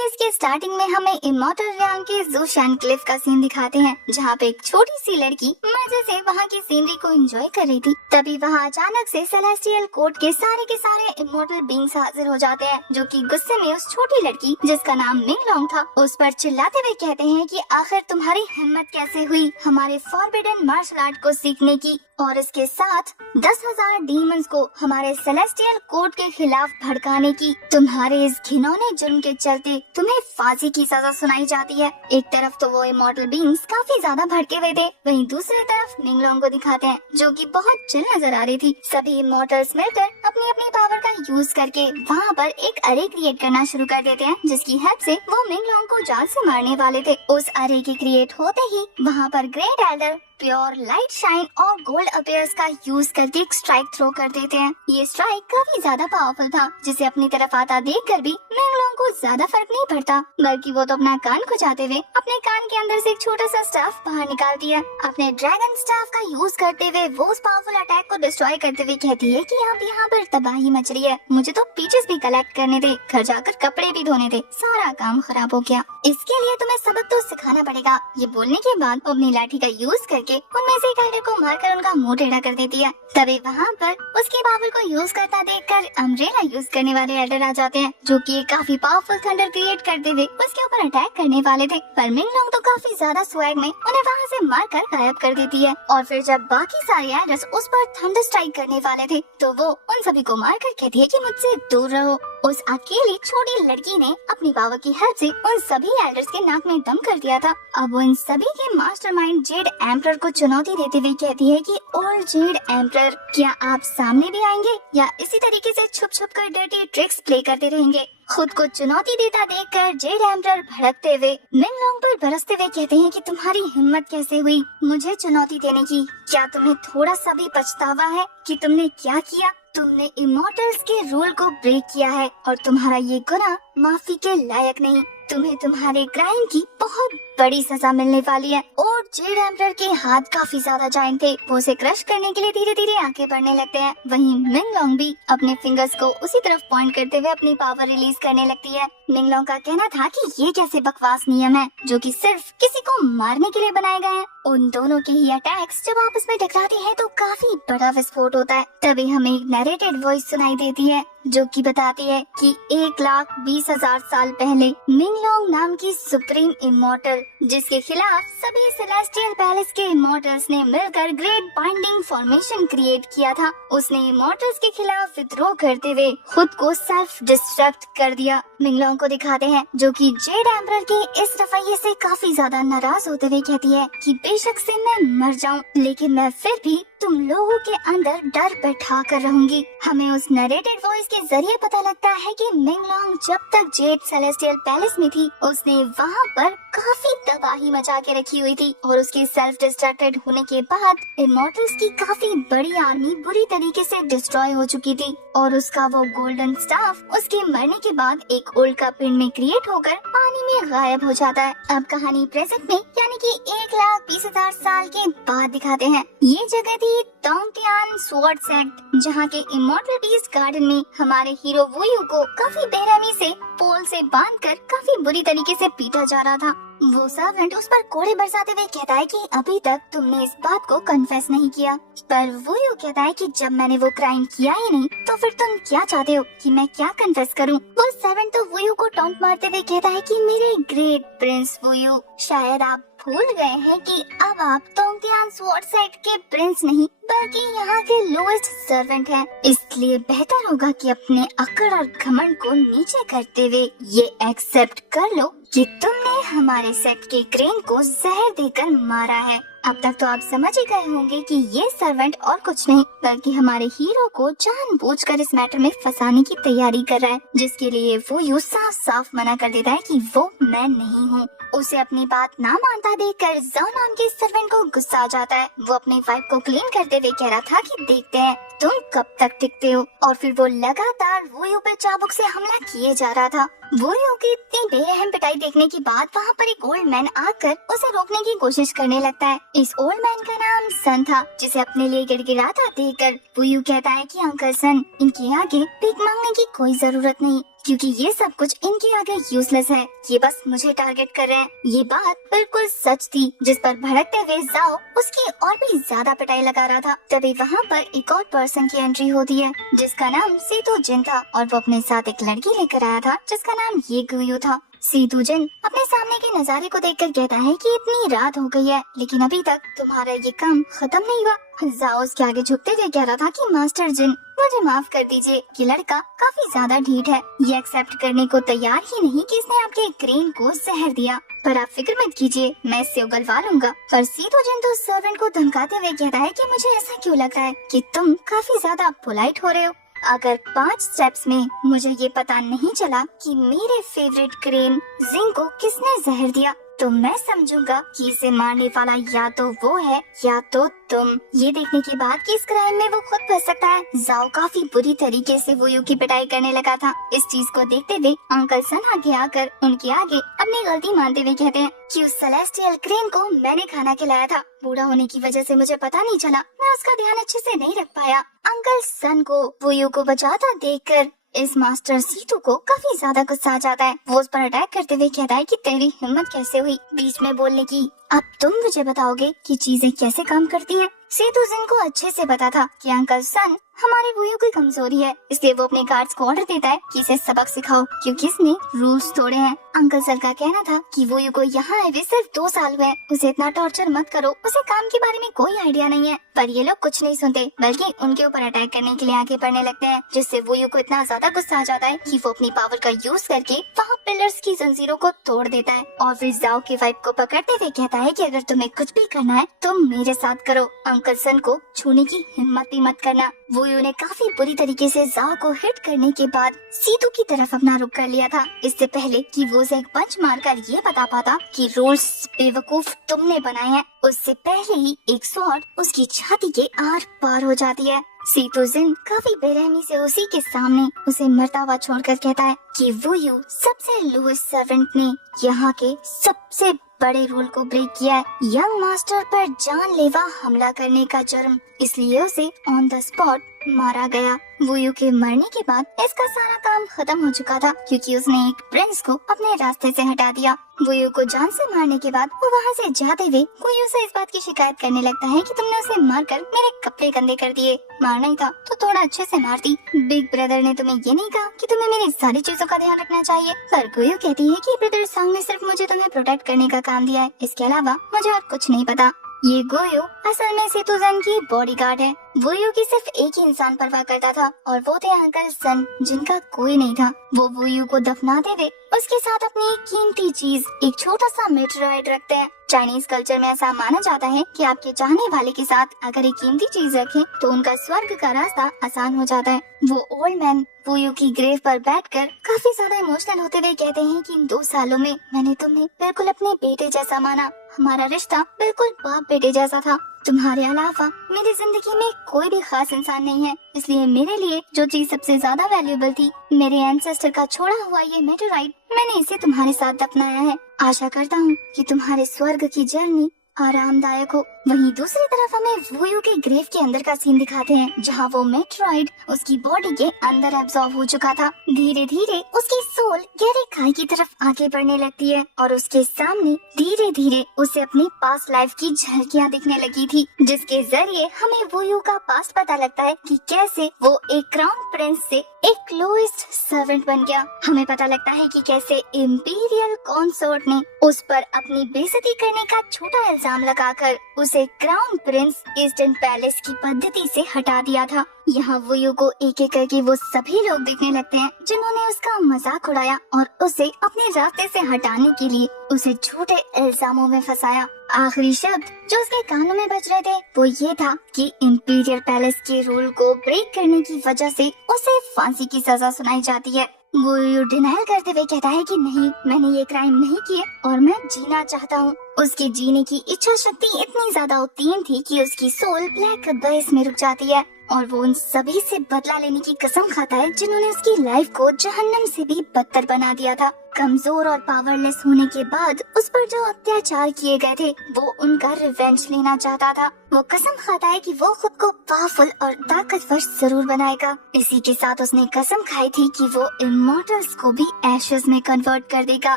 Series के starting में हमें इमॉर्टल रियांग के ज़ोशान क्लिफ का सीन दिखाते हैं, जहाँ पे एक छोटी सी लड़की मजे से वहाँ की सीनरी को एंजॉय कर रही थी। तभी वहाँ अचानक से सेलेस्टियल कोर्ट के सारे इमॉर्टल बींग्स हाजिर हो जाते हैं, जो कि गुस्से में उस छोटी लड़की जिसका नाम मिंगलोंग था उस पर चिल्लाते हुए कहते हैं कि आखिर तुम्हारी हिम्मत कैसे हुई हमारे फॉरबिडन मार्शल आर्ट को सीखने की, और इसके साथ 10,000 डीमंस को हमारे सेलेस्टियल कोर्ट के खिलाफ भड़काने की। तुम्हारे इस घिनौने जुर्म के चलते तुम्हें फांसी की सजा सुनाई जाती है। एक तरफ तो वो इमॉर्टल बींग्स काफी ज्यादा भड़के हुए थे, वहीं दूसरी तरफ मिंगलोंग को दिखाते हैं जो कि बहुत चिल नजर आ रही थी। सभी इमॉर्टल्स मिलकर अपनी अपनी पावर का यूज करके वहाँ पर एक अरे क्रिएट करना शुरू कर देते हैं, जिसकी हेल्प से वो मिंगलोंग को जाल से मारने वाले थे। उस अरे के क्रिएट होते ही वहाँ पर great Elder pure light shine और गोल्ड अपियर्स का यूज करके एक स्ट्राइक थ्रो कर देते हैं। ये स्ट्राइक काफी ज्यादा पावरफुल था, जिसे अपनी तरफ आता देखकर भी मिंगलोंग को ज्यादा फर्क नहीं पड़ता, बल्कि वो तो अपना कान खुजाते हुए अपने कान के अंदर से एक छोटा सा स्टाफ बाहर निकालती है। अपने ड्रैगन स्टाफ का यूज करते हुए वो उस पावरफुल अटैक को डिस्ट्रॉय करते हुए कहती है कि अब यहाँ पर तबाही मच रही है, मुझे तो पीचेस भी कलेक्ट करने थे, घर जाकर कपड़े भी धोने थे, सारा काम खराब हो गया, इसके लिए तुम्हें सबक तो सिखाना पड़ेगा। ये बोलने के बाद अपनी लाठी का यूज करके उनमें से एक एल्डर को मारकर उनका मुंह टेढ़ा कर देती है। तभी वहाँ पर उसकी पावर को यूज करता देखकर अम्ब्रेला यूज करने वाले एल्डर आ जाते हैं, जो कि काफी पावरफुल थंडर क्रिएट करते हुए उसके ऊपर अटैक करने वाले थे। पर मिंगलोंग तो काफी ज्यादा स्वैग में उन्हें वहाँ से मारकर गायब कर देती है। और फिर जब बाकी सारे एल्डर्स उस पर थंडर स्ट्राइक करने वाले थे, तो वो उन सभी को मारकर कहती है कि मुझसे दूर रहो। उस अकेली छोटी लड़की ने अपनी पावर की हेल्प से उन सभी एल्डर्स के नाक में दम कर दिया था। अब वो इन सभी के मास्टरमाइंड जेड एम्परर को चुनौती देते हुए कहती है कि ओल्ड जेड एम्परर, क्या आप सामने भी आएंगे या इसी तरीके से छुप छुप कर डर्टी ट्रिक्स प्ले करते रहेंगे। खुद को चुनौती देता देखकर जेड एम्परर भड़कते हुए मिंगलोंग पर बरसते हुए कहते हैं कि तुम्हारी हिम्मत कैसे हुई मुझे चुनौती देने की, क्या तुम्हें थोड़ा सा भी पछतावा है कि तुमने क्या किया। तुमने इमॉर्टल्स के रूल को ब्रेक किया है और तुम्हारा ये गुनाह माफी के लायक नहीं, तुम्हें तुम्हारे क्राइम की बहुत बड़ी सजा मिलने वाली है। और जेड एम्परर के हाथ काफी ज्यादा जायंट थे, वो उसे क्रश करने के लिए धीरे धीरे आगे बढ़ने लगते हैं। वहीं मिंगलोंग भी अपने फिंगर्स को उसी तरफ पॉइंट करते हुए अपनी पावर रिलीज करने लगती है। मिंगलोंग का कहना था कि ये कैसे बकवास नियम है जो कि सिर्फ किसी को मारने के लिए बनाए गए हैं। उन दोनों के ही अटैक्स जब आपस में टकराते हैं तो काफी बड़ा विस्फोट होता है। तभी हमें एक नरेटेड वॉइस सुनाई देती है जो कि बताती है कि 1,20,000 साल पहले मिंगलोंग नाम की सुप्रीम इमॉर्टल, जिसके खिलाफ सभी सेलेस्टियल पैलेस के इमॉर्टल्स ने मिलकर ग्रेट बाइंडिंग फॉर्मेशन क्रिएट किया था, उसने इमॉर्टल्स के खिलाफ विद्रोह करते हुए खुद को सेल्फ डिस्ट्रक्ट कर दिया। मिंगलोंग को दिखाते हैं जो कि जेड एम्परर के इस रवैये से काफी ज्यादा नाराज होते हुए कहती है कि बेशक से मैं मर जाऊं, लेकिन मैं फिर भी तुम लोगों के अंदर डर बैठा कर रहूंगी। हमें उस नरेटेड वॉइस के जरिए पता लगता है कि मिंगलोंग जब तक जेड सेलेस्टियल पैलेस में थी उसने वहाँ पर काफी तबाही मचा के रखी हुई थी, और उसके सेल्फ डिस्ट्रक्टेड होने के बाद इमॉर्टल्स की काफी बड़ी आर्मी बुरी तरीके से डिस्ट्रॉय हो चुकी थी, और उसका वो गोल्डन स्टाफ उसके मरने के बाद एक उल्का पिंड में क्रिएट होकर पानी में गायब हो जाता है। अब कहानी प्रेजेंट में यानी कि 1,20,000 साल के बाद दिखाते हैं। ये जगह थी तोंगटियान स्वॉर्ड सेक्ट, जहाँ के इमॉर्टल बीस्ट गार्डन में हमारे हीरो वुयू को काफी बेरहमी से पोल से बांधकर काफी बुरी तरीके से पीटा जा रहा था। वो सर्वेंट उस पर कोड़े बरसाते हुए कहता है कि अभी तक तुमने इस बात को कन्फेस नहीं किया, पर वुयू कहता है कि जब मैंने वो क्राइम किया ही नहीं तो फिर तुम क्या चाहते हो कि मैं क्या कन्फेस करूं। वो सर्वेंट तो वुयू को टॉन्ट मारते हुए कहता है कि मेरे ग्रेट प्रिंस वुयू, शायद आप भूल गए हैं कि अब आप तोंगटियान स्वॉर्ड सेक्ट के प्रिंस नहीं बल्कि यहाँ के लोएस्ट सर्वेंट हैं। इसलिए बेहतर होगा कि अपने अकड़ और घमंड को नीचे करते हुए ये एक्सेप्ट कर लो कि तुमने हमारे सेट के क्रेन को जहर देकर मारा है। अब तक तो आप समझ ही गए होंगे कि ये सर्वेंट और कुछ नहीं बल्कि हमारे हीरो को जानबूझकर इस मैटर में फंसाने की तैयारी कर रहा है, जिसके लिए वो यूं साफ साफ मना कर देता है कि वो मैं नहीं हूँ। उसे अपनी बात ना मानता देखकर ज़ो नाम के सर्वेंट को गुस्सा आ जाता है। वो अपनी वाइफ को क्लीन करते हुए कह रहा था कि देखते हैं तुम कब तक टिकते हो, और फिर वो लगातार वुयू पे चाबुक से हमला किए जा रहा था। वुयू की इतनी बेरहम पिटाई देखने के बाद वहाँ पर एक ओल्ड मैन आकर उसे रोकने की कोशिश करने लगता है। इस ओल्ड मैन का नाम सन था, जिसे अपने लिए गिड़गिड़ाता देखकर वुयू कहता है कि अंकल सन, इनके आगे भीख मांगने की कोई जरूरत नहीं, क्योंकि ये सब कुछ इनके आगे यूजलेस है। ये बस मुझे टारगेट कर रहे हैं। ये बात बिल्कुल सच थी, जिस पर भड़कते हुए जाओ उसकी और भी ज्यादा पिटाई लगा रहा था। तभी वहाँ पर एक और पर्सन की एंट्री होती है, जिसका नाम सीतू जिन था और वो अपने साथ एक लड़की लेकर आया था जिसका नाम ये गुयू था। सीतू जिन अपने सामने के नजारे को देखकर कहता है कि इतनी रात हो गई है लेकिन अभी तक तुम्हारा ये काम खत्म नहीं हुआ। जाओ उसके आगे झुकते हुए कह रहा था कि मास्टर जिन मुझे माफ कर दीजिए, ये लड़का काफी ज्यादा ढीठ है। ये एक्सेप्ट करने को तैयार ही नहीं कि इसने आपके क्रेन को जहर दिया, पर आप फिक्र मत कीजिए, मैं इससे उगलवा लूंगा। पर सीतू जिन तो सर्वेंट को धमकाते हुए कहता है कि मुझे ऐसा क्यों लग रहा है कि तुम काफी ज्यादा पोलाइट हो रहे हो। अगर 5 स्टेप्स में मुझे ये पता नहीं चला कि मेरे फेवरेट क्रेन जिंग को किसने जहर दिया, तो मैं समझूंगा कि इसे मारने वाला या तो वो है या तो तुम। ये देखने के बाद कि इस क्राइम में वो खुद फंस सकता है, जाओ काफी बुरी तरीके से वोयू की पिटाई करने लगा था। इस चीज को देखते हुए अंकल सन आगे आकर उनके आगे अपनी गलती मानते हुए कहते हैं कि उस सेलेस्टियल क्रेन को मैंने खाना खिलाया था। बूढ़ा होने की वजह से मुझे पता नहीं चला, मैं उसका ध्यान अच्छे से नहीं रख पाया। अंकल सन को वोयू को बचाता देखकर इस मास्टर सीतू को काफी ज्यादा गुस्सा आ जाता है। वो उस पर अटैक करते हुए कहता है कि तेरी हिम्मत कैसे हुई बीच में बोलने की, अब तुम मुझे बताओगे कि चीजें कैसे काम करती हैं। सीतू जिन को अच्छे से पता था कि अंकल सन हमारे वोयू की कमजोरी है, इसलिए वो अपने गार्ड्स को ऑर्डर देता है कि इसे सबक सिखाओ क्योंकि इसने रूल्स तोड़े हैं। अंकल सन का कहना था कि वोयू को यहाँ आए हुए सिर्फ 2 साल हुए, उसे इतना टॉर्चर मत करो, उसे काम के बारे में कोई आइडिया नहीं है। पर ये लोग कुछ नहीं सुनते, बल्कि उनके ऊपर अटैक करने के लिए आगे बढ़ने लगते हैं, जिससे वोयू को इतना ज्यादा गुस्सा आ जाता है कि वो अपनी पावर का यूज करके वहाँ पिलर्स की जंजीरों को तोड़ देता है और फिर जाओ की वाइफ को पकड़ते हुए कहता है कि अगर तुम्हें कुछ भी करना है तो मेरे साथ करो, अंकल सन को छूने की हिम्मत भी मत करना। वोयू ने काफी बुरी तरीके से जाओ को हिट करने के बाद सीतू की तरफ अपना रुख कर लिया था, इससे पहले कि वो उसे एक पंच मारकर ये बता पाता कि रूल्स बेवकूफ तुमने बनाए हैं। उससे पहले ही एक स्वॉर्ड उसकी छाती के आर पार हो जाती है। सीतू जिन काफी बेरहमी से उसी के सामने उसे मरता हुआ छोड़कर कहता है कि वोयू सबसे लोएस्ट सर्वेंट ने यहाँ के सबसे बड़े रूल को ब्रेक किया है, यंग मास्टर पर जानलेवा हमला करने का जुर्म, इसलिए उसे ऑन द स्पॉट मारा गया। वोयू के मरने के बाद इसका सारा काम खत्म हो चुका था क्योंकि उसने एक प्रिंस को अपने रास्ते से हटा दिया। वोयू को जान से मारने के बाद वो वहाँ से जाते हुए वोयू से इस बात की शिकायत करने लगता है कि तुमने उसे मारकर मेरे कपड़े गंदे कर दिए, मारना ही था तो थोड़ा अच्छे से मारती। बिग ब्रदर ने तुम्हें ये नहीं कहा कि तुम्हें मेरी सारी चीजों का ध्यान रखना चाहिए। पर वोयू कहती है कि ब्रदर सॉन्ग ने सिर्फ मुझे तुम्हें प्रोटेक्ट करने का काम दिया है, इसके अलावा मुझे और कुछ नहीं पता। ये गोयो असल में सीतू जिन की बॉडीगार्ड है। वोयू की सिर्फ एक ही इंसान परवाह करता था और वो थे अंकल सन, जिनका कोई नहीं था। वो वोयू को दफनाते हुए उसके साथ अपनी एक कीमती चीज, एक छोटा सा मेटेरॉइड रखते हैं। चाइनीज कल्चर में ऐसा माना जाता है कि आपके चाहने वाले के साथ अगर एक कीमती चीज रखें तो उनका स्वर्ग का रास्ता आसान हो जाता है। वो ओल्ड मैन वोयू की ग्रेव पर बैठकर काफी ज्यादा इमोशनल होते हुए कहते हैं कि इन 2 सालों में मैंने तुम्हें बिल्कुल अपने बेटे जैसा माना, हमारा रिश्ता बिल्कुल बाप बेटे जैसा था। तुम्हारे अलावा मेरी जिंदगी में कोई भी खास इंसान नहीं है, इसलिए मेरे लिए जो चीज सबसे ज्यादा वैल्यूएबल थी, मेरे एंसेस्टर का छोड़ा हुआ ये मेटेराइट, मैंने इसे तुम्हारे साथ दफनाया है। आशा करता हूँ कि तुम्हारे स्वर्ग की जर्नी आरामदायक हो। वहीं दूसरी तरफ हमें वोयू के ग्रेव के अंदर का सीन दिखाते हैं, जहां वो मेट्रॉइड उसकी बॉडी के अंदर एब्जॉर्ब हो चुका था। धीरे धीरे उसकी सोल गहरे खाई की तरफ आगे बढ़ने लगती है और उसके सामने धीरे धीरे उसे अपनी पास्ट लाइफ की झलकियां दिखने लगी थी, जिसके जरिए हमें वोयू का पास्ट पता लगता है कि कैसे वो एक क्राउन प्रिंस से एक लोएस्ट सर्वेंट बन गया। हमें पता लगता है कि कैसे इम्पीरियल कॉन्सोर्ट ने उस पर अपनी बेइज्जती करने का छोटा इल्जाम लगाकर उसे क्राउन प्रिंस ईस्टर्न पैलेस की पद्धति से हटा दिया था। यहाँ वोयू को एक एक करके वो सभी लोग दिखने लगते हैं जिन्होंने उसका मजाक उड़ाया और उसे अपने रास्ते से हटाने के लिए उसे झूठे इल्जामों में फंसाया। आखिरी शब्द जो उसके कानों में बज रहे थे वो ये था कि इंपीरियल पैलेस के रूल को ब्रेक करने की वजह से उसे फांसी की सजा सुनाई जाती है। वोयू डिनायल करते हुए कहता है कि नहीं, मैंने ये क्राइम नहीं किए और मैं जीना चाहता हूँ। उसके जीने की इच्छा शक्ति इतनी ज्यादा उत्तीर्ण थी कि उसकी सोल ब्लैक अबैस में रुक जाती है और वो उन सभी से बदला लेने की कसम खाता है जिन्होंने उसकी लाइफ को जहन्नम से भी बदतर बना दिया था। कमजोर और पावरलेस होने के बाद उस पर जो अत्याचार किए गए थे वो उनका रिवेंज लेना चाहता था। वो कसम खाता है कि वो खुद को पावरफुल और ताकतवर जरूर बनाएगा। इसी के साथ उसने कसम खाई थी कि वो इमॉर्टल्स को भी एशेस में कन्वर्ट कर देगा।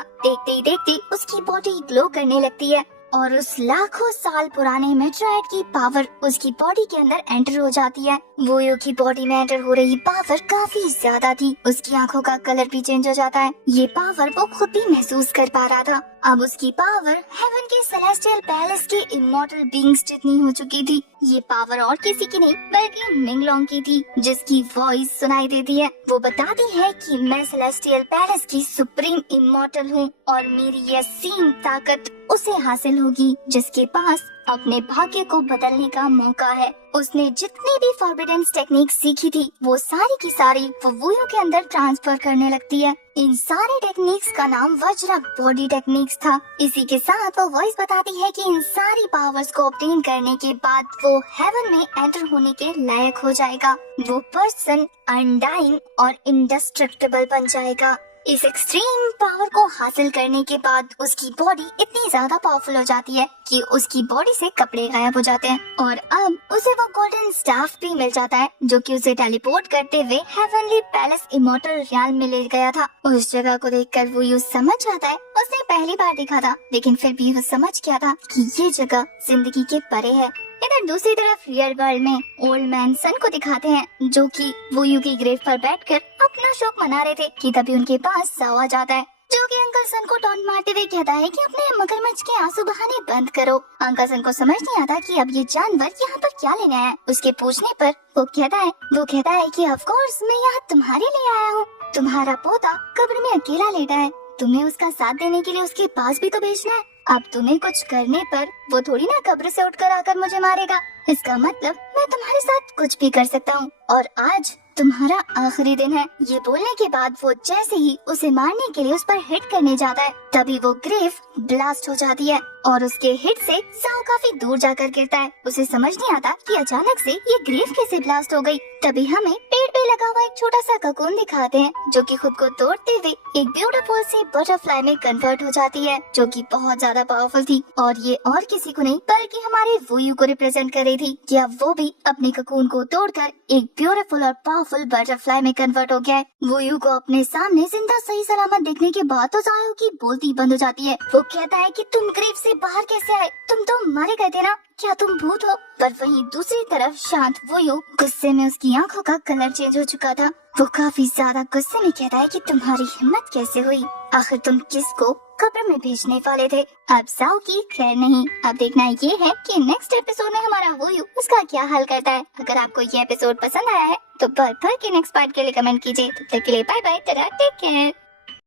देखते ही देखते उसकी बॉडी ग्लो करने लगती है और उस लाखों साल पुराने मेट्रोइड की पावर उसकी बॉडी के अंदर एंटर हो जाती है। वोयो की बॉडी में एंटर हो रही पावर काफी ज्यादा थी। उसकी आंखों का कलर भी चेंज हो जाता है। ये पावर वो खुद भी महसूस कर पा रहा था। अब उसकी पावर हेवन के सेलेस्टियल पैलेस के इमॉर्टल बीइंग्स जितनी हो चुकी थी। ये पावर और किसी की नहीं बल्कि मिंगलोंग की थी, जिसकी वॉइस सुनाई देती है। वो बताती है कि मैं सेलेस्टियल पैलेस की सुप्रीम इमॉर्टल हूँ और मेरी यह असीम ताकत उसे हासिल होगी जिसके पास अपने भाग्य को बदलने का मौका है। उसने जितनी भी फॉरबिडन टेक्निक सीखी थी वो सारी की सारी वो वोयो के अंदर ट्रांसफर करने लगती है। इन सारे टेक्निक्स का नाम वज्रक बॉडी टेक्निक्स था। इसी के साथ वो वॉइस बताती है कि इन सारी पावर्स को ऑब्टेन करने के बाद वो हेवन में एंटर होने के लायक हो जाएगा। वो पर्सन अनडाइंग और इंडेस्ट्रक्टिबल बन जाएगा। इस एक्सट्रीम पावर को हासिल करने के बाद उसकी बॉडी इतनी ज्यादा पावरफुल हो जाती है कि उसकी बॉडी से कपड़े गायब हो जाते हैं और अब उसे वो गोल्डन स्टाफ भी मिल जाता है जो कि उसे टेलीपोर्ट करते हुए हेवनली पैलेस इमॉर्टल रियल में ले गया था। उस जगह को देखकर वो यूं समझ जाता है उसने पहली बार देखा था, लेकिन फिर भी वो समझ गया था कि ये जगह जिंदगी के परे है। इधर दूसरी तरफ रियल वर्ल्ड में ओल्ड मैन सन को दिखाते हैं जो कि वोयू की ग्रेव पर बैठकर अपना शोक मना रहे थे कि तभी उनके पास साओ आ जाता है जो कि अंकल सन को टॉन्ट मारते हुए कहता है कि अपने मगरमच्छ के आंसू बहाने बंद करो। अंकल सन को समझ नहीं आता कि अब ये जानवर यहाँ पर क्या लेने आया है। उसके पूछने पर वो कहता है कि ऑफ कोर्स मैं यहाँ तुम्हारे लिए आया हूँ। तुम्हारा पोता कब्र में अकेला लेटा है, तुम्हें उसका साथ देने के लिए उसके पास भी तो भेजना है। अब तुम्हें कुछ करने पर वो थोड़ी ना कब्र से उठकर आकर मुझे मारेगा। इसका मतलब मैं तुम्हारे साथ कुछ भी कर सकता हूँ और आज तुम्हारा आखिरी दिन है। ये बोलने के बाद वो जैसे ही उसे मारने के लिए उस पर हिट करने जाता है तभी वो ग्रेव ब्लास्ट हो जाती है और उसके हिट से साओ काफी दूर जाकर गिरता है। उसे समझ नहीं आता कि अचानक से ये ग्रेव कैसे ब्लास्ट हो गई। तभी हमें पेड़ पे लगा हुआ एक छोटा सा ककून दिखाते हैं जो कि खुद को तोड़ते हुए एक ब्यूटीफुल सी बटरफ्लाई में कन्वर्ट हो जाती है जो कि बहुत ज्यादा पावरफुल थी और ये और किसी को नहीं बल्कि हमारे वोयू को रिप्रेजेंट कर रही थी कि अब वो भी अपने ककून को तोड़कर एक ब्यूटीफुल और पावरफुल बटरफ्लाई में कन्वर्ट हो गया है। वोयू को अपने सामने जिंदा सही सलामत देखने के बाद तो साओ की बोलती बंद हो जाती है। वो कहता है कि तुम ग्रेव से बाहर कैसे आए, तुम तो मारे गए थे ना, क्या तुम भूत हो? पर वहीं दूसरी तरफ शांत वोयू गुस्से में उसकी आंखों का कलर चेंज हो चुका था। वो काफी ज्यादा गुस्से में कहता है कि तुम्हारी हिम्मत कैसे हुई, आखिर तुम किसको कब्र में भेजने वाले थे? अब साओ की खैर नहीं। अब देखना ये है कि नेक्स्ट एपिसोड में हमारा वोयू उसका क्या हल करता है। अगर आपको ये एपिसोड पसंद आया है तो बढ़ के नेक्स्ट पार्ट के लिए कमेंट कीजिए। तब तक के लिए बाय बाय, टेक केयर।